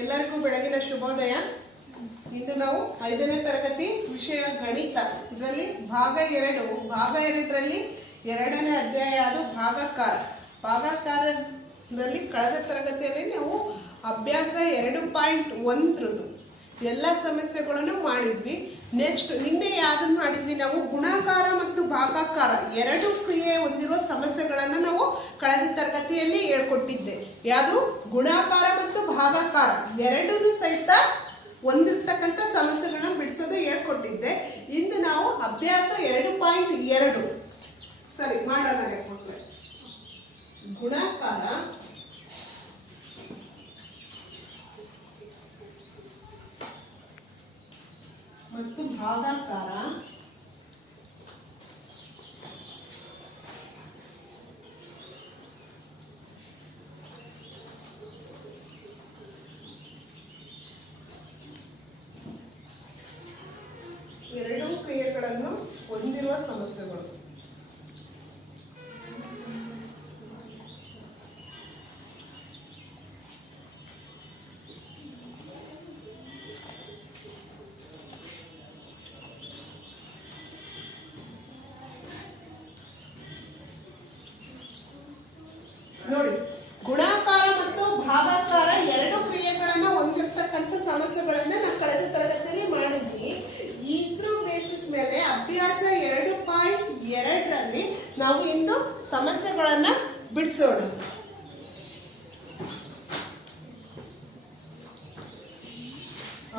ಎಲ್ಲರಿಗೂ ಬೆಳಗಿನ ಶುಭೋದಯ. ಇಂದು ನಾವು 5ನೇ ತರಗತಿ ವಿಷಯ ಗಣಿತ ಇದರಲ್ಲಿ ಭಾಗ 2ರಲ್ಲಿ 2ನೇ ಅಧ್ಯಾಯ ಅದು ಭಾಗಾಕಾರದಲ್ಲಿ ಕಳೆದ ತರಗತಿಯಲ್ಲಿ ನಾವು ಅಭ್ಯಾಸ 2.1 ಎಲ್ಲ ಸಮಸ್ಯೆಗಳನ್ನು ಮಾಡಿದ್ವಿ. ನೆಕ್ಸ್ಟ್ ನಿನ್ನೆ ಯಾವ್ದನ್ನು ಮಾಡಿದ್ವಿ, ನಾವು ಗುಣಾಕಾರ ಮತ್ತು ಭಾಗಾಕಾರ ಎರಡು ಕ್ರಿಯೆ ಹೊಂದಿರುವ ಸಮಸ್ಯೆಗಳನ್ನು ನಾವು ಕಳೆದ ತರಗತಿಯಲ್ಲಿ ಹೇಳ್ಕೊಟ್ಟಿದ್ದೆ. ಯಾವುದು ಗುಣಾಕಾರ ಮತ್ತು ಭಾಗಾಕಾರ ಎರಡೂ ಸಹಿತ ಹೊಂದಿರ್ತಕ್ಕಂಥ ಸಮಸ್ಯೆಗಳನ್ನ ಬಿಡಿಸೋದು ಹೇಳ್ಕೊಟ್ಟಿದ್ದೆ. ಇಂದು ನಾವು ಅಭ್ಯಾಸ 2.2 ಸರಿ ಮಾಡೋಣ. ಗುಣಾಕಾರ ಮತ್ತು ಭಾಗಾಕಾರ ಎರಡೂ ಕ್ರಿಯೆಗಳನ್ನು ಹೊಂದಿರುವ ಸಮಸ್ಯೆಗಳು. ನೋಡಿ, ಗುಣಾಕಾರ ಮತ್ತು ಭಾಗಾಕಾರ ಎರಡು ಕ್ರಿಯೆಗಳನ್ನ ಹೊಂದಿರತಕ್ಕಂಥ ಸಮಸ್ಯೆಗಳನ್ನ ನಾವು ಕಳೆದ ತರಗತಿಯಲ್ಲಿ ಮಾಡಿದ್ವಿ. ಇದ್ರ ಬೇಸಿಸ್ ಮೇಲೆ ಅಭ್ಯಾಸ 2.2ರಲ್ಲಿ ನಾವು ಇಂದು ಸಮಸ್ಯೆಗಳನ್ನ ಬಿಡಿಸೋಣ.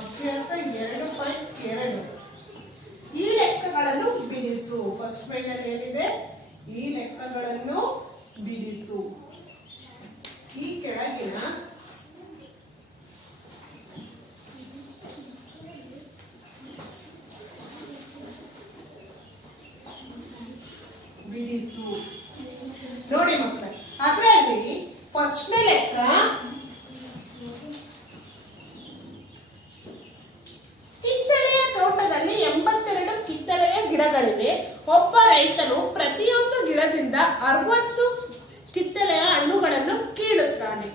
ಅಭ್ಯಾಸ 2.2 ಈ ಲೆಕ್ಕಗಳನ್ನು ಬಿಡಿಸು. ಫಸ್ಟ್ ಪೇಜಲ್ಲಿ ಏನಿದೆ, ಈ ಲೆಕ್ಕಗಳನ್ನು ಬಿಡಿಸು. ಈ ಕೆಳಗಿನ ಬಿಡಿಸು. ನೋಡಿ ಮಕ್ಕಳೇ, ಅದರಲ್ಲಿ ಫಸ್ಟ್ನೇ ಲೆಕ್ಕ ಕಿತ್ತಳೆಯ ತೋಟದಲ್ಲಿ 82 ಕಿತ್ತಳೆಯ ಗಿಡಗಳಿವೆ. ಒಬ್ಬ ರೈತನು ಪ್ರತಿಯೊಂದು ಗಿಡದಿಂದ 60 ಕಿತ್ತಳೆಯ ಹಣ್ಣುಗಳನ್ನು ಕೀಳುತ್ತಾನೆ.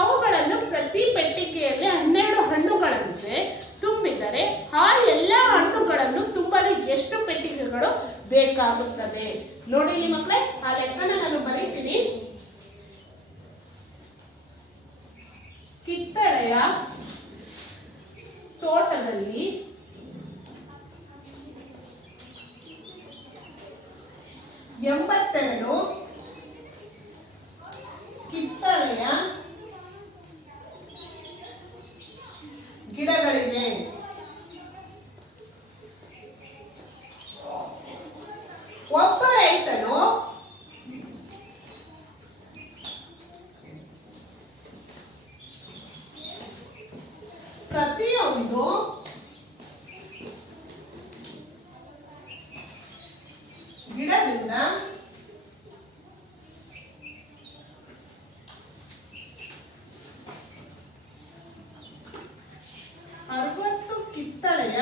ಅವುಗಳನ್ನು ಪ್ರತಿ ಪೆಟ್ಟಿಗೆಯಲ್ಲಿ 12 ಹಣ್ಣುಗಳಂತೆ ತುಂಬಿದರೆ ಆ ಎಲ್ಲ ಹಣ್ಣುಗಳನ್ನು ತುಂಬಲು ಎಷ್ಟು ಪೆಟ್ಟಿಗೆಗಳು ಬೇಕಾಗುತ್ತದೆ? ನೋಡಿ ಇಲ್ಲಿ ಮಕ್ಕಳೇ, ಆ ಲೆಕ್ಕನ ನಾನು ಬರೀತೀನಿ. ಕಿತ್ತಳೆಯ ತೋಟದಲ್ಲಿ 82 ಕಿತ್ತಳೆಯ ಗಿಡಗಳಿವೆ. ಒಬ್ಬ ರೈತನು ಪ್ರತಿಯೊಂದು ಗಿಡದಿಂದ 60 ಕಿತ್ತಳೆಯ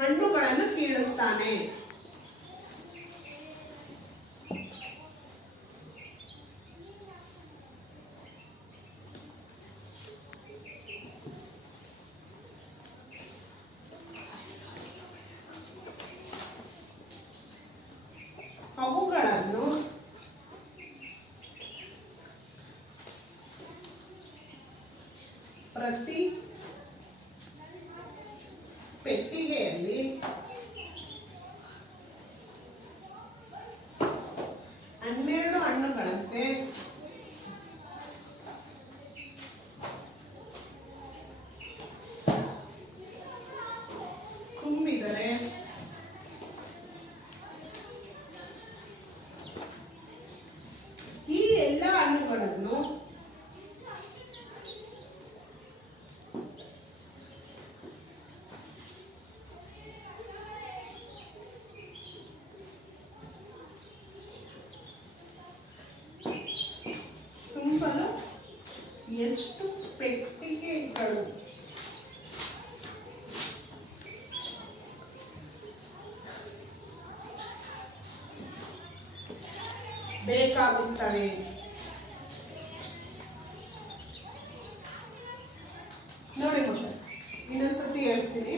ಹಣ್ಣುಗಳನ್ನು ಕೀಳುತ್ತಾನೆ. ಅವುಗಳನ್ನು ಪ್ರತಿ ಪೆಟ್ಟಿಗೆಯಲ್ಲಿ 12 ಹಣ್ಣುಗಳಂತೆ ತುಂಬಿದರೆ ಈ ಎಲ್ಲ ಹಣ್ಣುಗಳನ್ನು ತುಂಬಲು ಎಷ್ಟು ಪೆಟ್ಟಿಗೆಗಳು ಬೇಕಾಗುತ್ತವೆ. ನೋಡಿ ಮಕ್ಕಳೇ, ಇನ್ನೊಂದ್ಸತಿ ಹೇಳ್ತೀನಿ.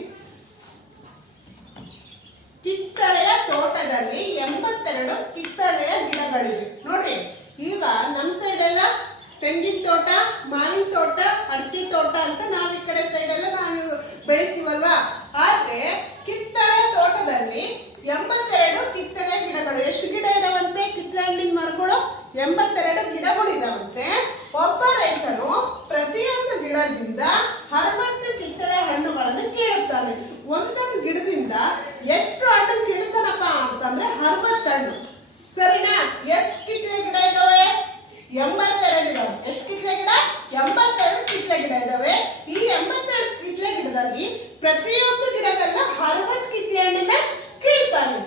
ಕಿತ್ತಳೆಯ ತೋಟದಲ್ಲಿ 82 ಕಿತ್ತಳೆಯ ಗಿಡಗಳಿವೆ. ನೋಡ್ರಿ, ಈಗ ನಮ್ ಸೈಡ್ ಎಲ್ಲ ತೆಂಗಿನ ತೋಟ, ಮಾವಿನ ತೋಟ, ಅಡಿಕೆ ತೋಟ ಅಂತ ನಾವ್ ಈ ಕಡೆ ಸೈಡ್ ಎಲ್ಲ ನಾವು ಬೆಳಿತೀವಲ್ವಾ. ಆದ್ರೆ ಕಿತ್ತಳೆ ತೋಟದಲ್ಲಿ 82 ಕಿತ್ತಳೆ ಗಿಡಗಳು. ಎಷ್ಟು ಗಿಡ ಇದಾವಂತೆ? ಕಿತ್ತಳೆ ಹಣ್ಣಿನ ಮರಗಳು 82 ಗಿಡಗಳು ಇದಾವಂತೆ. ಒಬ್ಬ ರೈತನು ಪ್ರತಿಯೊಂದು ಗಿಡದಿಂದ 60 ಕಿತ್ತಳೆ ಹಣ್ಣುಗಳನ್ನು ಕೀಳುತ್ತಾನೆ. ಒಂದೊಂದು ಗಿಡದಿಂದ ಎಷ್ಟು ಹಣ್ಣು ಕೀಳುತ್ತಾನಪ್ಪ ಅಂತಂದ್ರೆ 60 ಹಣ್ಣು. ಸರಿನಾ? ಎಷ್ಟು ಕಿತ್ತಳೆ ಗಿಡ ಇದಾವೆ? 82 ಇದಾವೆ. ಎಷ್ಟು ಕಿತ್ತಳೆ ಗಿಡ? 82 ಕಿತ್ತಳೆ ಗಿಡ ಇದಾವೆ. ಈ 82 ಕಿತ್ತಳೆ ಗಿಡದಲ್ಲಿ ಪ್ರತಿಯೊಂದು ಗಿಡದಲ್ಲ 60 ಕಿತ್ತಳೆ ಹಣ್ಣನ್ನ ಕೀಳ್ತಾನೆ,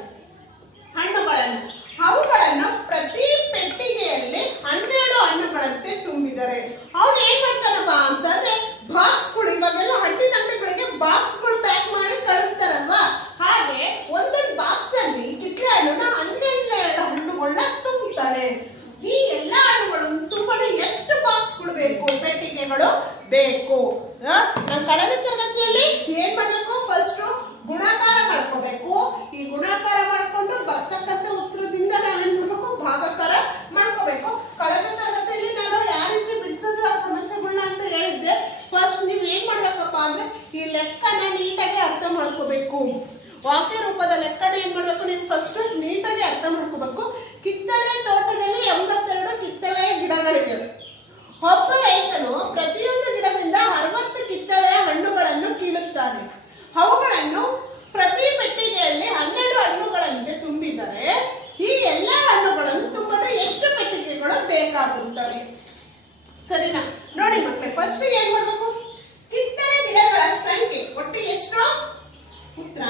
ಹಣ್ಣುಗಳನ್ನು. ಅವುಗಳನ್ನು ಪ್ರತಿ ಪೆಟ್ಟಿಗೆಯಲ್ಲಿ 12 ಹಣ್ಣುಗಳಂತೆ ತುಂಬಿದರೆ ಅವ್ರು ಏನ್ ಮಾಡ್ತಾರಪ್ಪ ಅಂತಂದ್ರೆ ಬಾಕ್ಸ್ಗಳು, ಇವಾಗೆಲ್ಲ ಹಣ್ಣಿನ ಅಂಗಡಿಗಳಿಗೆ ಬಾಕ್ಸ್ಗಳು ಪ್ಯಾಕ್ ಮಾಡಿ ಕಳಿಸ್ತಾರಲ್ವಾ, ಹಾಗೆ ಒಂದೊಂದು ಬಾಕ್ಸ್ ಅಲ್ಲಿ ಕಿತ್ತಳೆ ಹಣ್ಣನ್ನ 12 ಹಣ್ಣುಗಳನ್ನ ತುಂಬುತ್ತಾರೆ. ಈ ಎಲ್ಲಾ ಹಣ್ಣುಗಳನ್ನು ತುಂಬಲು ಎಷ್ಟು ಬಾಕ್ಸ್ಗಳು ಬೇಕು, ಪೆಟ್ಟಿಗೆಗಳು ಬೇಕು? ನಾನು ಕಳೆದ ತರಗತಿಯಲ್ಲಿ ಏನ್ ಮಾಡ್ಬೇಕು? ಫಸ್ಟ್ ಗುಣಾಕಾರ ಮಾಡ್ಕೋಬೇಕು. ಈ ಗುಣಾಕಾರ ಮಾಡ್ಕೊಂಡು ಬರ್ತಕ್ಕಂಥ ಉತ್ತರದಿಂದ ನಾವೇನ್ ಮಾಡ್ಬೇಕು? ಭಾಗಾಕಾರ ಮಾಡ್ಕೋಬೇಕು. ಕಳೆದ ತರಗತಿಯಲ್ಲಿ ನಾನು ಯಾವ ರೀತಿ ಬಿಡಿಸೋದು ಆ ಸಮಸ್ಯೆಗಳನ್ನ ಅಂತ ಹೇಳಿದ್ದೆ. ಫಸ್ಟ್ ನೀವ್ ಏನ್ ಮಾಡ್ಬೇಕಪ್ಪ ಅಂದ್ರೆ ಈ ಲೆಕ್ಕನ ನೀಟಾಗಿ ಅರ್ಥ ಮಾಡ್ಕೋಬೇಕು. ವಾಕ್ಯ ರೂಪದ ಲೆಕ್ಕನ ಏನ್ ಮಾಡ್ಬೇಕು? ನೀವು ಫಸ್ಟ್ ನೀಟಾಗಿ ಅರ್ಥ ಮಾಡ್ಕೋಬೇಕು. ಕಿತ್ತಳೆ ತೋಟದಲ್ಲಿ 82 ಕಿತ್ತಳೆ ಗಿಡಗಳಿವೆ. ಒಬ್ಬ ರೈತನು ಪ್ರತಿಯೊಂದು ಗಿಡದಿಂದ 60 ಕಿತ್ತಳೆಯ ಹಣ್ಣುಗಳನ್ನು ಕೀಳುತ್ತಾನೆ. ಅವುಗಳನ್ನು ಪ್ರತಿ ಪೆಟ್ಟಿಗೆಯಲ್ಲಿ 12 ಹಣ್ಣುಗಳಂತೆ ತುಂಬಿದರೆ ಈ ಎಲ್ಲಾ ಹಣ್ಣುಗಳನ್ನು ತುಂಬಲು ಎಷ್ಟು ಪೆಟ್ಟಿಗೆಗಳು ಬೇಕಾಗುತ್ತವೆ? ಸರಿನಾ? ನೋಡಿ ಮಕ್ಕಳೇ, ಫಸ್ಟ್ ಏನ್ ಮಾಡ್ಬೇಕು? ಕಿತ್ತಳೆ ಗಿಡಗಳ ಸಂಖ್ಯೆ ಒಟ್ಟು ಎಷ್ಟು? ಉತ್ತರ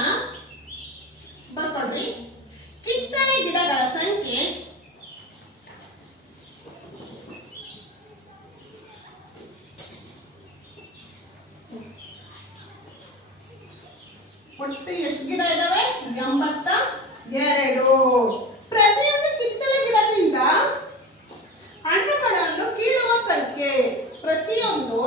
ಬರ್ಕೊಡ್ರಿ. ಕಿತ್ತಳೆ ಗಿಡಗಳ ಸಂಖ್ಯೆ ಒಟ್ಟು ಎಷ್ಟು ಗಿಡ ಇದಾವೆ? 82. ಪ್ರತಿಯೊಂದು ಕಿತ್ತಳೆ ಗಿಡದಿಂದ ಹಣ್ಣುಗಳನ್ನು ಕೀಳುವ ಸಂಖ್ಯೆ ಪ್ರತಿಯೊಂದು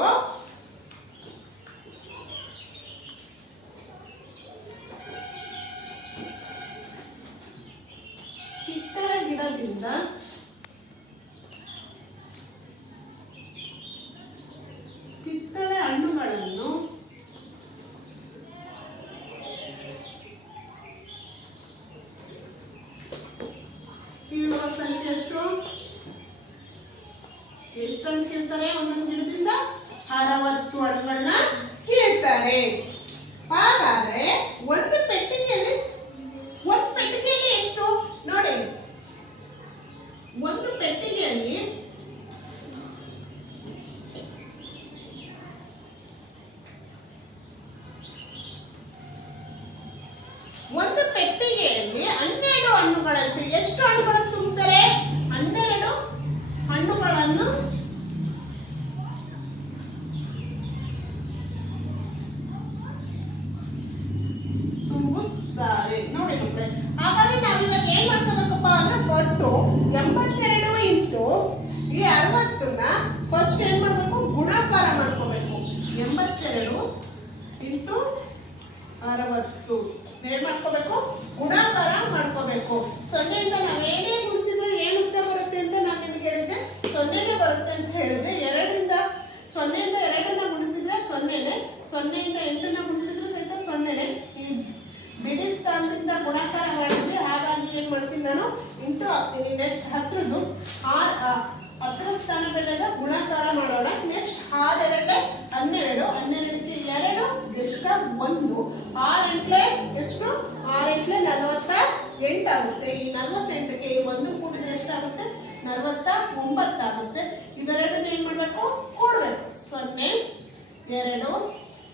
ಕಿತ್ತಳೆ ಗಿಡದಿಂದ ಕಿತ್ತಳೆ ಹಣ್ಣುಗಳನ್ನು ಕೀಳುವ ಸಂಖ್ಯೆ ಎಷ್ಟು? ಎಷ್ಟು ಹಣ್ಣು ಕೀಳ್ತಾರೆ? ಒಂದೊಂದು ಗಿಡದಿಂದ 60 ಹಣ್ಣುಗಳನ್ನ ಕೀಳ್ತಾರೆ. ಹಾಗಾದ್ರೆ ಒಂದು ಪೆಟ್ಟಿಗೆಯಲ್ಲಿ ಎಷ್ಟು? ನೋಡಿ, ಒಂದು ಪೆಟ್ಟಿಗೆಯಲ್ಲಿ ಒಂದು ಪೆಟ್ಟಿಗೆಯಲ್ಲಿ 12 ಹಣ್ಣುಗಳಂತೆ ಎಷ್ಟು ಹಣ್ಣುಗಳನ್ನು ತುಂಬುತ್ತಾರೆ? 12 ಹಣ್ಣುಗಳನ್ನು ತುಂಬುತ್ತಾರೆ. ನೋಡಿ ಮಕ್ಕಳೇ, ಹಾಗಾದ್ರೆ ನಾವು ಇವಾಗ ಏನ್ ಮಾಡ್ಕೋಬೇಕಪ್ಪ ಅಂದ್ರೆ ಒಟ್ಟು 82 ಇಂಟು ಈ 60ನ್ನ ಫಸ್ಟ್ ಏನ್ ಮಾಡ್ಬೇಕು? ಗುಣಾಕಾರ ಮಾಡ್ಕೋಬೇಕು. 82 ಇಂಟು 60 ಏನ್ ಮಾಡ್ಕೋಬೇಕು? ಗುಣಾಕಾರ ಮಾಡ್ಕೋಬೇಕು. 0ಯಿಂದ ನಾವೇನೇ ಗುಣಿಸಿದ್ರು ಏನು ಉತ್ತರ ಬರುತ್ತೆ ಅಂತ ನಾನು ನಿಮ್ಗೆ ಹೇಳಿದ್ದೆ, 0ನೇ ಬರುತ್ತೆ ಅಂತ ಹೇಳಿದೆ. 0ರಿಂದ 2ನ್ನ ಗುಣಿಸಿದ್ರೆ 0ನೇ, 0ಯಿಂದ 8ನ್ನ ಗುಣಿಸಿದ್ರು ಸಹಿತ 0ನೇ. ಈ ಬಿಡಿ ಸ್ಥಾನದಿಂದ ಗುಣಾಕಾರ ಮಾಡಿದ್ವಿ, ಹಾಗಾಗಿ ಏನ್ ಮಾಡ್ತೀನಿ ನಾನು? ಇಂಟು ಹಾಕ್ತೀನಿ. ನೆಕ್ಸ್ಟ್ 10ರದ್ದು 10ರ ಸ್ಥಾನ ಬೆಲೆದ ಗುಣಾಕಾರ ಮಾಡೋಣ. ನೆಕ್ಸ್ಟ್ 6 2 12, 12ಕ್ಕೆ 2 ಎಷ್ಟು? 1. 6 8 ಎಷ್ಟು? 6 8 48 ಆಗುತ್ತೆ. ಈ 48ಕ್ಕೆ 1 ಕೂಡಿದ್ರೆ ಎಷ್ಟಾಗುತ್ತೆ? 49 ಆಗುತ್ತೆ. ಇವೆರಡನ್ನ ಏನ್ ಮಾಡ್ಬೇಕು? ಕೂಡಬೇಕು. 0 2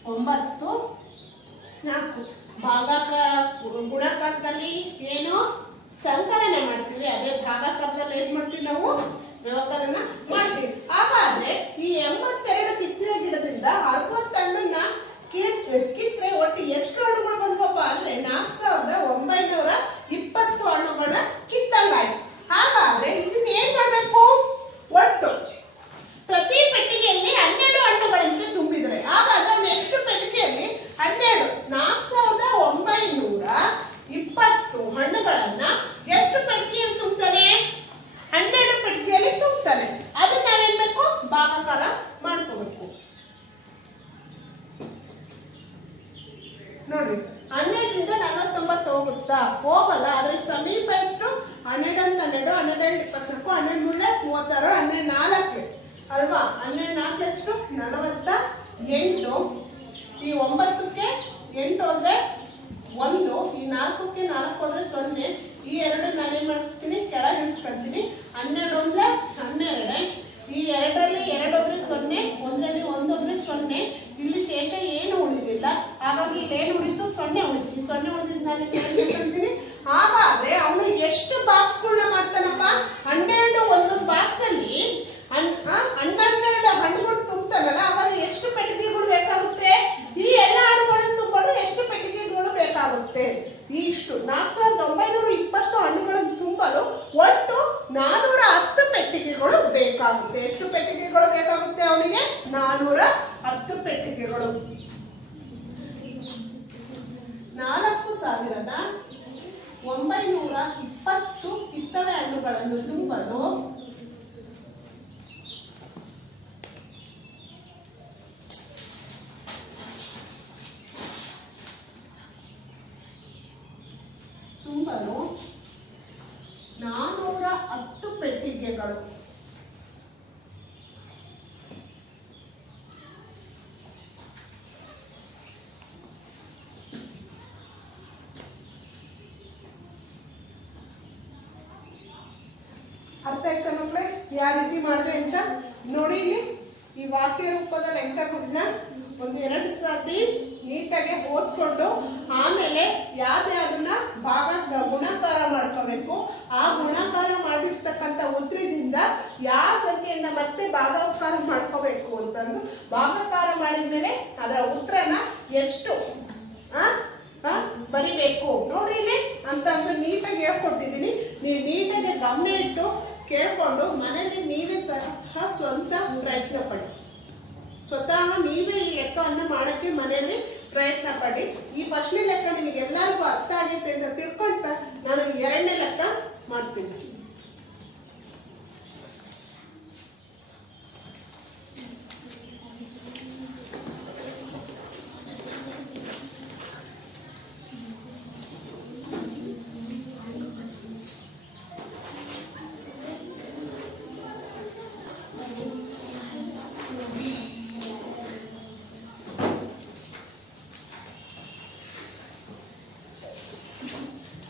9 4. ಗುಣಾಕಾರದಲ್ಲಿ ಏನು ಸಂಕಲನ ಮಾಡ್ತೀವಿ, ಅದೇ ಭಾಗಾಕಾರದಲ್ಲಿ ಏನ್ ಮಾಡ್ತೀವಿ? ನಾವು ವ್ಯವಕಲನ ಮಾಡ್ತೀವಿ. ಹಾಗಾದ್ರೆ ಈ 82 ಕಿತ್ತಳೆ ಗಿಡದಿಂದ 60 ಹಣ್ಣನ್ನ ಕಿತ್ತರೆ ಒಟ್ಟು ಎಷ್ಟು ಹಣ್ಣುಗಳು ಬಂದ್ವಪ್ಪ ಅಂದ್ರೆ 4920 ಹಣ್ಣುಗಳನ್ನ ಕಿತ್ತಂಗಾಯ್ತು. ಹಾಗಾದ್ರೆ ಇದನ್ನ ಹಣ್ಣುಗಳನ್ನ ಎಷ್ಟು ಪೆಟ್ಟಿಗೆಯಲ್ಲಿ ತುಂಬ್ತಾನೆ? 12 ಪೆಟ್ಟಿಗೆಯಲ್ಲಿ ತುಂಬ್ತಾನೆ. ಅದನ್ನ ನಾವೇನ್ ಬೇಕು? ಭಾಗಾಕಾರ ಮಾಡ್ಕೋಬೇಕು. ನೋಡಿ 12ರಿಂದ 49 ಹೋಗುತ್ತಾ? ಹೋಗಲ್ಲ. ಅದ್ರ ಸಮೀಪ ಎಷ್ಟು? 12 12, 12 24, 12 36, 12 4 ಅಲ್ವಾ? 12 4 ಎಷ್ಟು? 48. ಈ 9ಕ್ಕೆ 8 ಹೋದ್ರೆ 1, ಈ 4ಕ್ಕೆ 4 ಹೋದ್ರೆ 0. ಈ 2 ನಾನೇನ್ ಮಾಡ್ತೀನಿ? ಕೆಳಗೆ ಇಳಿಸ್ಕೊಳ್ತೀನಿ. 12 ಹೋದ್ರೆ 12. ಈ 2ರಲ್ಲಿ 2 ಹೋದ್ರೆ 0, 1ರಲ್ಲಿ 1 ಹೋದ್ರೆ 0. ಇಲ್ಲಿ ಶೇಷ ಏನು ಉಳಿದಿಲ್ಲ. ಹಾಗಾಗಿ ಇಲ್ಲಿ ಏನು ಉಳಿತು? 0 ಉಳಿತು. 0 ಉಳಿದಿದ್ದು ನಾನು ಹೇಳ್ತೀನಿ. ಹಾಗಾದ್ರೆ ಅವನು ಎಷ್ಟು ಬಾಕ್ಸ್ಗಳನ್ನ ಮಾಡ್ತಾನಪ್ಪ? 12 ಒಂದೊಂದು ಬಾಕ್ಸ್ ಅಲ್ಲಿ 12 ಹಣ್ಣುಗಳು ತುಂಬ್ತಾನಲ್ಲ. ಅವಾಗ ಎಷ್ಟು ಪೆಟ್ಟಿಗೆಗಳು ಬೇಕಾಗುತ್ತೆ? ಈ ಎಲ್ಲ ಹಣ್ಣುಗಳನ್ನು ತುಂಬಲು ಎಷ್ಟು ಪೆಟ್ಟಿಗೆಗಳು ಬೇಕಾಗುತ್ತೆ? ಇಷ್ಟು 4920 ಹಣ್ಣುಗಳನ್ನು ತುಂಬಲು ಒಟ್ಟು 410 ಪೆಟ್ಟಿಗೆಗಳು ಬೇಕಾಗುತ್ತೆ. ಎಷ್ಟು ಪೆಟ್ಟಿಗೆಗಳು ಬೇಕಾಗುತ್ತೆ ಅವನಿಗೆ? 410 ಪೆಟ್ಟಿಗೆಗಳು. 4920 ಕಿತ್ತಳೆ ಹಣ್ಣುಗಳನ್ನು ತುಂಬಲು ತುಂಬಲು 410 ಪೆಟ್ಟಿಗೆಗಳು. ಅರ್ಥ ಆಯ್ತಾ ಮಕ್ಕಳೇ? ಯಾವ ರೀತಿ ಮಾಡಿದೆ ಅಂತ ನೋಡಿ. ಇಲ್ಲಿ ಈ ವಾಕ್ಯ ರೂಪದ ಲೆಕ್ಕಗಳನ್ನ ಒಂದು 2 ಸರ್ತಿ ನೀಟಾಗಿ ಓದ್ಕೊಂಡು ಆಮೇಲೆ ಯಾವ್ದನ್ನ ಭಾಗ ಗುಣಾಕಾರ ಮಾಡ್ಕೋಬೇಕು. ಆ ಗುಣಾಕಾರ ಮಾಡಿರ್ತಕ್ಕಂಥ ಉತ್ತರದಿಂದ ಯಾವ ಸಂಖ್ಯೆಯಿಂದ ಮತ್ತೆ ಭಾಗಾಕಾರ ಮಾಡ್ಕೋಬೇಕು ಅಂತಂದು ಭಾಗಾಕಾರ ಮಾಡಿದ್ಮೇಲೆ ಅದರ ಉತ್ತರನ ಎಷ್ಟು ಬರಿಬೇಕು ನೋಡಿ ಇಲ್ಲಿ ಅಂತ ನೀಟಾಗಿ ಹೇಳ್ಕೊಟ್ಟಿದ್ದೀನಿ. ನೀವು ನೀಟಾಗಿ ಗಮನ ಇಟ್ಟು ಕೇಳ್ಕೊಂಡು ಮನೇಲಿ ನೀವೇ ಸಹ ಸ್ವಂತ ಪ್ರಯತ್ನ ಪಡಿ. ಸ್ವತಃ ನೀವೇ ಈ ಲೆಕ್ಕವನ್ನು ಮಾಡಕ್ಕೆ ಮನೆಯಲ್ಲಿ ಪ್ರಯತ್ನ ಪಡಿ. ಈ ಫಸ್ಟ್ನೇ ಲೆಕ್ಕ ನಿಮಗೆಲ್ಲರಿಗೂ ಅರ್ಥ ಆಗೈತೆ ಅಂತ ತಿಳ್ಕೊಂತ ನಾನು 2ನೇ ಲೆಕ್ಕ ಮಾಡ್ತೀನಿ.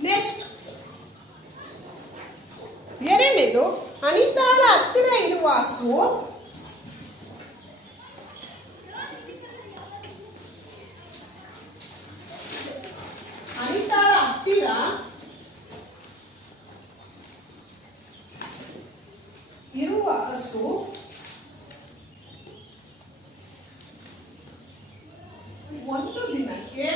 ನೆಕ್ಸ್ಟ್ 2ನೇದು ಅನಿತಾಳ ಹತ್ತಿರ ಇರುವ ಹಸು ಅನಿತಾಳ ಹತ್ತಿರ ಇರುವ ಹಸು ಒಂದು ದಿನಕ್ಕೆ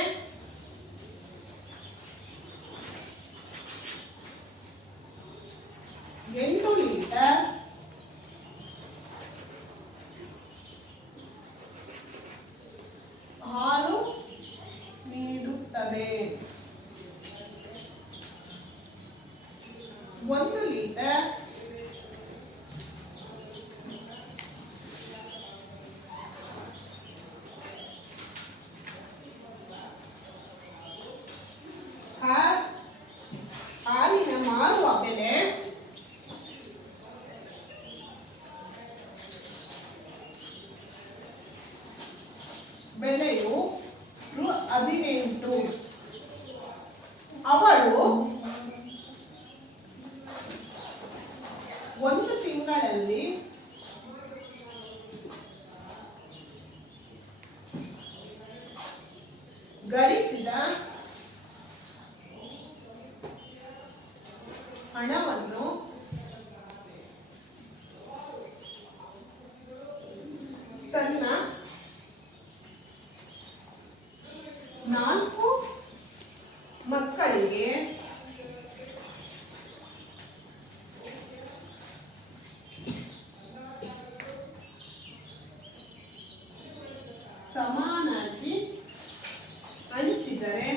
8 ಲೀಟರ್ ಹಾಲು ನೀಡುತ್ತದೆ. 1 ಲೀಟರ್ ಹಾಲಿನ ಮಾರುವ ಬೆಲೆ ಬೆಲೆಯು ರು. 18. ಅವಳು 1 ತಿಂಗಳಲ್ಲಿ ಗಳಿಸಿದ ಹಣವನ್ನು ತನ್ನ 4 ಮಕ್ಕಳಿಗೆ ಸಮಾನಾಗಿ ಹಂಚಿದರೆ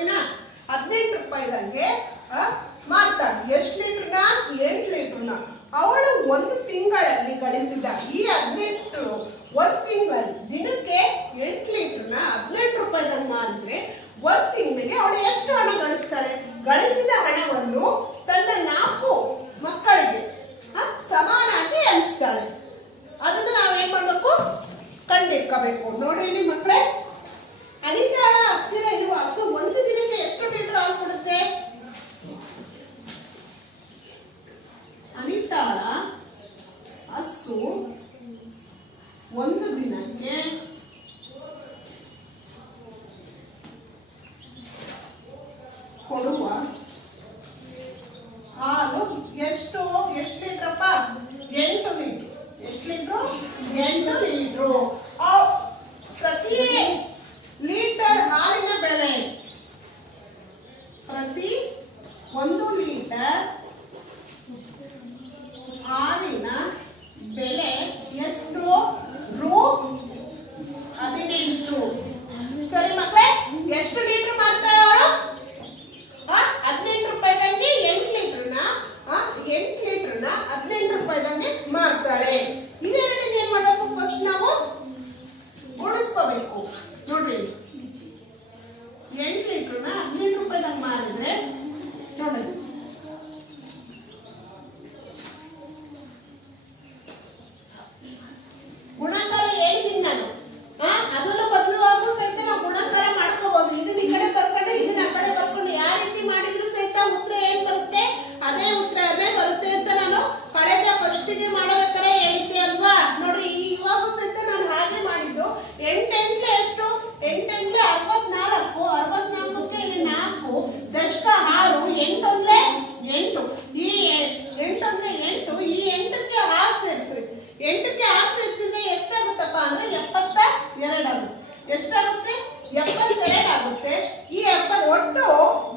ಸರಿನಾ? 18 ರೂಪಾಯಿದಂಗೆ ಮಾರ್ತಾಳೆ. ಎಷ್ಟು ಲೀಟರ್ನ? 8 ಲೀಟರ್ನ. ಅವಳು ಒಂದು ತಿಂಗಳಲ್ಲಿ ಗಳಿಸಿದ ಈ 18 ಒಂದು ತಿಂಗಳಲ್ಲಿ ದಿನಕ್ಕೆ 8 ಲೀಟರ್ನ 18 ರೂಪಾಯಿದಂಗೆ ಮಾರಿದ್ರೆ ಒಂದು ತಿಂಗಳಿಗೆ ಅವಳು ಎಷ್ಟು ಹಣ ಗಳಿಸ್ತಾಳೆ? ಗಳಿಸಿದ ಹಣವನ್ನು ತನ್ನ 4 ಮಕ್ಕಳಿಗೆ ಸಮಾನಾಗಿ ಹಂಚ್ತಾಳೆ. ಅದನ್ನ ನಾವೇನ್ ಮಾಡ್ಬೇಕು? ಕಂಡಿಡ್ಕೋಬೇಕು. ನೋಡ್ರಿ ಇಲ್ಲಿ ಮಕ್ಕಳೇ, ಅನಿತಾಳ ಹತ್ತಿರ ಇರುವ ಹಸು ಒಂದು ದಿನಕ್ಕೆ ಎಷ್ಟು ಲೀಟರ್ ಹಾಲು ಕೊಡುತ್ತೆ? ಅನಿತಾಳ ಹಸು ಒಂದು ದಿನಕ್ಕೆ ಕೊಡುವ ಹಾಲು ಎಷ್ಟು ಲೀಟ್ರಪ್ಪ? 8 ಲೀಟ್ರ್. ಎಷ್ಟು ಲೀಟ್ರು? 8 ಲೀಟ್ರು. ಪ್ರತಿ ಲೀಟರ್ ಹಾಲಿನ ಬೆಲೆ, ಪ್ರತಿ 1 ಲೀಟರ್ ಹಾಲಿನ ಬೆಲೆ ಎಷ್ಟು? ರೂ 18. ಸರಿ ಮಕ್ಕಳೇ, ಎಷ್ಟು ಲೀಟರ್ ಮಾರ್ತಾಳೆ ಅವಳು? 18 ರೂಪಾಯಿದಂಗೆ 8 ಲೀಟರ್ನ 18 ರೂಪಾಯಿದಂಗೆ ಮಾರ್ತಾಳೆ. ಇವೆರಡನ್ನ ಏನ್ ಮಾಡ್ಬೇಕು? ಫಸ್ಟ್ ನಾವು ಓಡಿಸ್ಕೋಬೇಕು. ನೋಡ್ರಿ, 8 ಲೀಟರ್ನ 18 ರೂಪಾಯಿದಂಗೆ ಮಾರಿದ್ರೆ ನೋಡ್ರಿ, ಗುಣಾಕಾರ ಹೇಳಿದ್ದೀನಿ ನಾನು. ಅದನ್ನು ಬದಲು ಸಹಿತ ನಾವು ಗುಣಾಕಾರ ಮಾಡ್ಕೋಬಹುದು. ಇದನ್ನ ಈ ಕಡೆ ಬರ್ಕೊಂಡು ಇದನ್ನ ಆ ಕಡೆ ಬರ್ಕೊಂಡು ಯಾವ ರೀತಿ ಮಾಡಿದ್ರು ಸಹಿತ ಉತ್ತರ ಏನ್ ಬರುತ್ತೆ? ಅದೇ ಉತ್ತರ ಬರುತ್ತೆ ಅಂತ ನಾನು ಕಳೆದ ಫಸ್ಟಿಗೆ ಮಾಡಬೇಕಾದ್ರೆ ಹೇಳಿದ್ದೆ ಅಲ್ವಾ? ನೋಡ್ರಿ, ಇವಾಗ ಸಹಿತ ನಾನು ಹಾಗೆ ಮಾಡಿದ್ದು. 8 ಎಷ್ಟು? 8 64. 64ಕ್ಕೆ ಇಲ್ಲಿ 4 ದಶಕ 6. 8 8. ಈ 8 8. ಈ 8ಕ್ಕೆ 6 ಸೇರಿಸ್ರಿ. 8ಕ್ಕೆ 6 ಸೇರಿಸಿದ್ರೆ ಎಷ್ಟಾಗುತ್ತಪ್ಪ ಅಂದ್ರೆ 72 ಆಗುತ್ತೆ. ಎಷ್ಟಾಗುತ್ತೆ? 72 ಆಗುತ್ತೆ. ಈ 70 ಒಟ್ಟು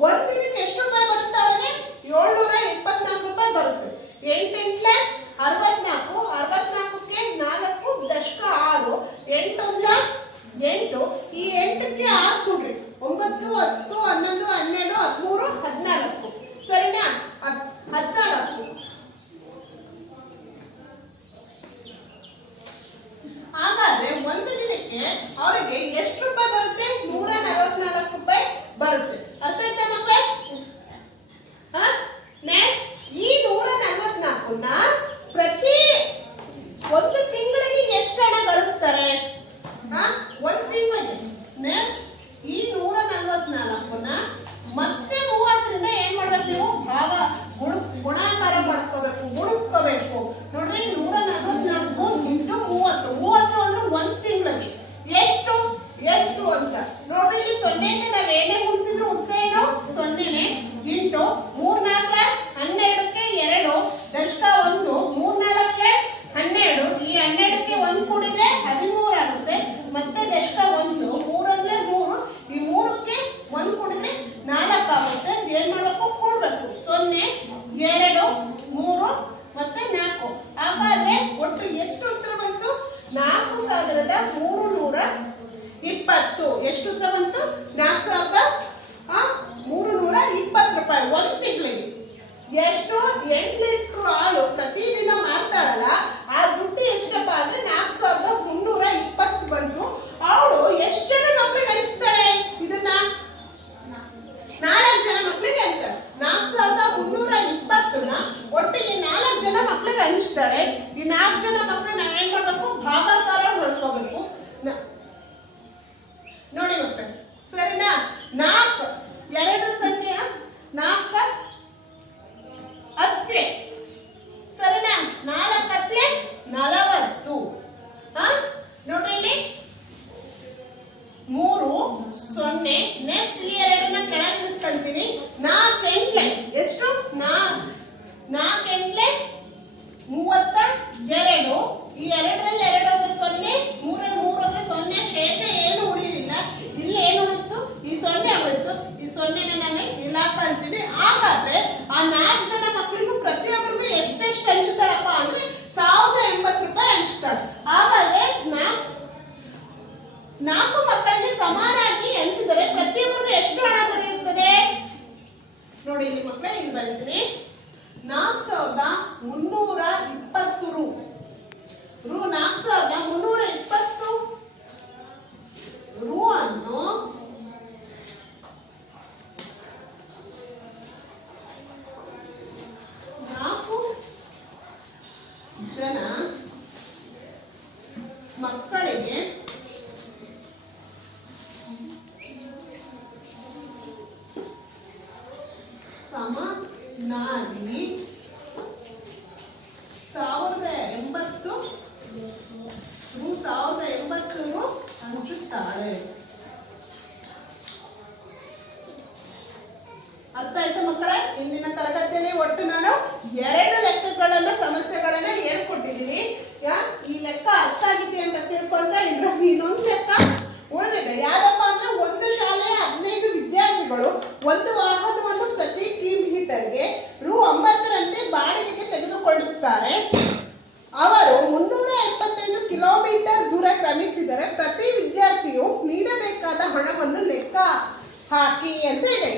ಒಂದು ದಿನಕ್ಕೆ ಎಷ್ಟು ರೂಪಾಯಿ ಬರುತ್ತೆ ಅವಳಿಗೆ? 724 ರೂಪಾಯಿ ಬರುತ್ತೆ. 8 64. 64ಕ್ಕೆ 4 ದಶಕ 6. 8 8. ಈ 8ಕ್ಕೆ 6 ಕೊಡ್ರಿ. 9 10 11 12 13 14. ಸರಿನಾ? 14. ಹಾಗಾದ್ರೆ ಒಂದು ದಿನಕ್ಕೆ ಅವರಿಗೆ ಎಷ್ಟು ರೂಪಾಯಿ ಬರುತ್ತೆ? 144 ರೂಪಾಯಿ ಬರುತ್ತೆ. ಅರ್ಥ ಆಯ್ತಾ ಮಕ್ಕಳೇ? ನೆಕ್ಸ್ಟ್, ಈ 144ನ ಪ್ರತಿ ಒಂದು ತಿಂಗಳಿಗೆ ಎಷ್ಟು ಹಣ ಗಳಿಸ್ತಾರೆ? ಒಂದು ತಿಂಗಳಿಗೆ. ನೆಕ್ಸ್ಟ್, ಈ 144ನ ಮತ್ತೆ 30ರಿಂದ ಏನ್ ಮಾಡ್ಬೇಕು? ನೀವು ಗುಣಾಕಾರ ಮಾಡ್ಕೋಬೇಕು, ಗುಣಿಸ್ಕೋಬೇಕು. ನೋಡ್ರಿ, 144 ಇಂಟು 30. 30 ಅಂದ್ರೆ ಒಂದು ತಿಂಗಳಿಗೆ ಎಷ್ಟು ಅಂತ ನೋಡ್ರಿ. ಇಲ್ಲಿ 0ಕ್ಕೆ ನಾವ್ ಏನೇ ಗುಣಿಸಿದ್ರು ಉತ್ತರ ಏನು? 0ನೇ. ಇಂಟು 3 4 12ಕ್ಕೆ 2 ದಶಕ 1. 3 4ಕ್ಕೆ 12. ಈ 12ಕ್ಕೆ 1 ಕೂಡಿದ್ರೆ 13 ಆಗುತ್ತೆ. ಮತ್ತೆ ದಶಕ 1. 3 3. ಈ 3ಕ್ಕೆ 1 ಕೂಡಿದ್ರೆ 4 ಆಗುತ್ತೆ. ಏನ್ ಮಾಡಬೇಕು? ಕೂಡ್ಬೇಕು. 0 2 3 ಮತ್ತೆ 4. ಹಾಗಾದ್ರೆ ಒಟ್ಟು ಎಷ್ಟು ಉತ್ತರ ಬಂತು? 4320. ಎಷ್ಟು ಉತ್ತರ ಬಂತು? 4320 ರೂಪಾಯಿ ಒಂದು ತಿಂಗಳಿಗೆ. ಎಷ್ಟು? 8 ಲೀಟರ್ ಹಾಲು ಪ್ರತಿದಿನ ಮಾರ್ತಾಳಲ್ಲ, ಆ ದುಡ್ಡು ಎಷ್ಟಪ್ಪ ಅಂದ್ರೆ 4320 ಬಂತು. ಅವಳು ಎಷ್ಟು ಜನ ಮಕ್ಕಳಿಗೆ ಹಂಚ್ತಾಳೆ? ಇದನ್ನ 4 ಜನ ಮಕ್ಕಳಿಗೆ ಹಂಚ್ತಾಳೆ. 4320ನ ಒಟ್ಟು ಈ 4 ಜನ ಮಕ್ಕಳಿಗೆ ಹಂಚ್ತಾಳೆ. ಈ 4 ಜನ ಮಕ್ಕಳಿಗೆ ನಾವೇನ್ ಮಾಡ್ಬೇಕು? ಭಾಗಾಕಾರ ಮಾಡ್ಕೋಬೇಕು. ನೋಡಿ ಮಕ್ಕಳು, ಸರಿನಾ? 4 2 ಸಂಖ್ಯೆ 4 10. ಸರಿನಾ? 4 10 40. ನೋಡ್ರಿ ಇಲ್ಲಿ 3 0. ನೆಕ್ಸ್ಟ್ ಈ 2ನ್ನ ಕೆಳಗೆ ಇಳಿಸ್ಕೊಂತೀನಿ. 4 8 ಎಷ್ಟು? 4 8 32. ಈ 2ರಲ್ಲಿ 2 ಅಂದ್ರೆ 0, 3 ಅಂದ್ರೆ 0. ಶೇಷ ಏನು ಉಳಿದಿಲ್ಲ. ಇಲ್ಲಿ ಏನು ಉಳಿತು? ಈ 0 ಉಳಿತು. ಈ 0ನ ನಾನು ಇಲ್ಲ ಹಾಕ್ತೀನಿ. ಹಾಗಾದ್ರೆ ಆ 4 ಜನ ಮಕ್ಕಳಿಗೂ ಪ್ರತಿಯೊಬ್ಬರಿಗೂ ಎಷ್ಟೆಷ್ಟು ಹಂಚ್ತಾಳಪ್ಪ ಅಂದ್ರೆ 1080 ರೂಪಾಯಿ ಹಂಚ್ತಾಳೆ. ಹಾಗಾದ್ರೆ 4 ಮಕ್ಕಳಿಗೆ ಸಮಾನಾಗಿ ಹಂಚಿದರೆ ಪ್ರತಿಯೊಬ್ಬರಿಗೂ ಎಷ್ಟು ಹಣ ದೊರೆಯುತ್ತೆ? ನೋಡಿ ಇಲ್ಲಿ ಮಕ್ಕಳೇ, ಇಲ್ಲಿ ಬರ್ತೀನಿ. 4320 ರು. 4320 ರು ಅನ್ನು 4 ಜನ ಮಕ್ಕಳಿಗೆ ಸಮನಾಗಿ 1080 ರು ಹಂಚುತ್ತಾಳೆ. ಅರ್ಥ ಆಯ್ತಾ ಮಕ್ಕಳೇ? ಇಂದಿನ ತರಗತಿಯಲ್ಲಿ ಒಟ್ಟು ನಾನು 2 ಲೆಕ್ಕಗಳನ್ನ ಸಮಸ್ಯೆಗಳನ್ನ ಹೇಳ್ಕೊಟ್ಟಿದ್ದೀನಿ. ಈ ಲೆಕ್ಕ ಅರ್ಥ ಆಗಿದೆ ಅಂತ ತಿಳ್ಕೊಂಡ್ರೆ ಇದ್ರಲ್ಲಿ ಇನ್ನೊಂದು ಲೆಕ್ಕ ಉಳಿದಿದೆ. ಯಾವ್ದಪ್ಪ ಅಂದ್ರೆ, ಒಂದು ಶಾಲೆಯ 15 ವಿದ್ಯಾರ್ಥಿಗಳು ಒಂದು ವಾಹನವನ್ನು ಪ್ರತಿ ಕಿಲೋಮೀಟರ್ಗೆ ರೂ. 9 ಬಾಡಿಗೆಗೆ ತೆಗೆದುಕೊಳ್ಳುತ್ತಾರೆ. ಅವರು 375 ಕಿಲೋಮೀಟರ್ ದೂರ ಕ್ರಮಿಸಿದರೆ ಪ್ರತಿ ವಿದ್ಯಾರ್ಥಿಯು ನೀಡಬೇಕಾದ ಹಣವನ್ನು ಲೆಕ್ಕ ಹಾಕಿ ಅಂತ ಇದೆ.